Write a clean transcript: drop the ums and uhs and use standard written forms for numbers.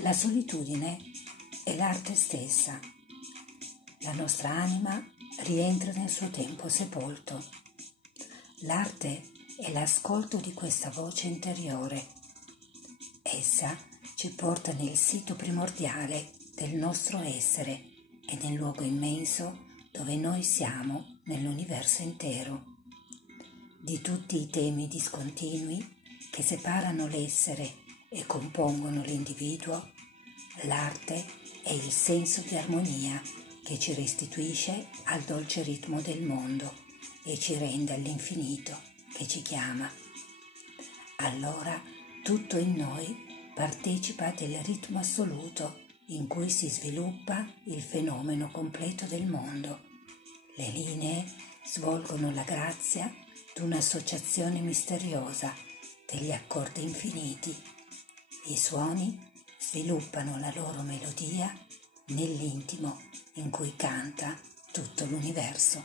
La solitudine è l'arte stessa. La nostra anima rientra nel suo tempo sepolto. L'arte è l'ascolto di questa voce interiore. Essa ci porta nel sito primordiale del nostro essere e nel luogo immenso dove noi siamo nell'universo intero. Di tutti i temi discontinui che separano l'essere e compongono l'individuo, l'arte è il senso di armonia che ci restituisce al dolce ritmo del mondo e ci rende all'infinito che ci chiama. Allora tutto in noi partecipa del ritmo assoluto in cui si sviluppa il fenomeno completo del mondo. Le linee svolgono la grazia di un'associazione misteriosa degli accordi infiniti. I suoni sviluppano la loro melodia nell'intimo in cui canta tutto l'universo.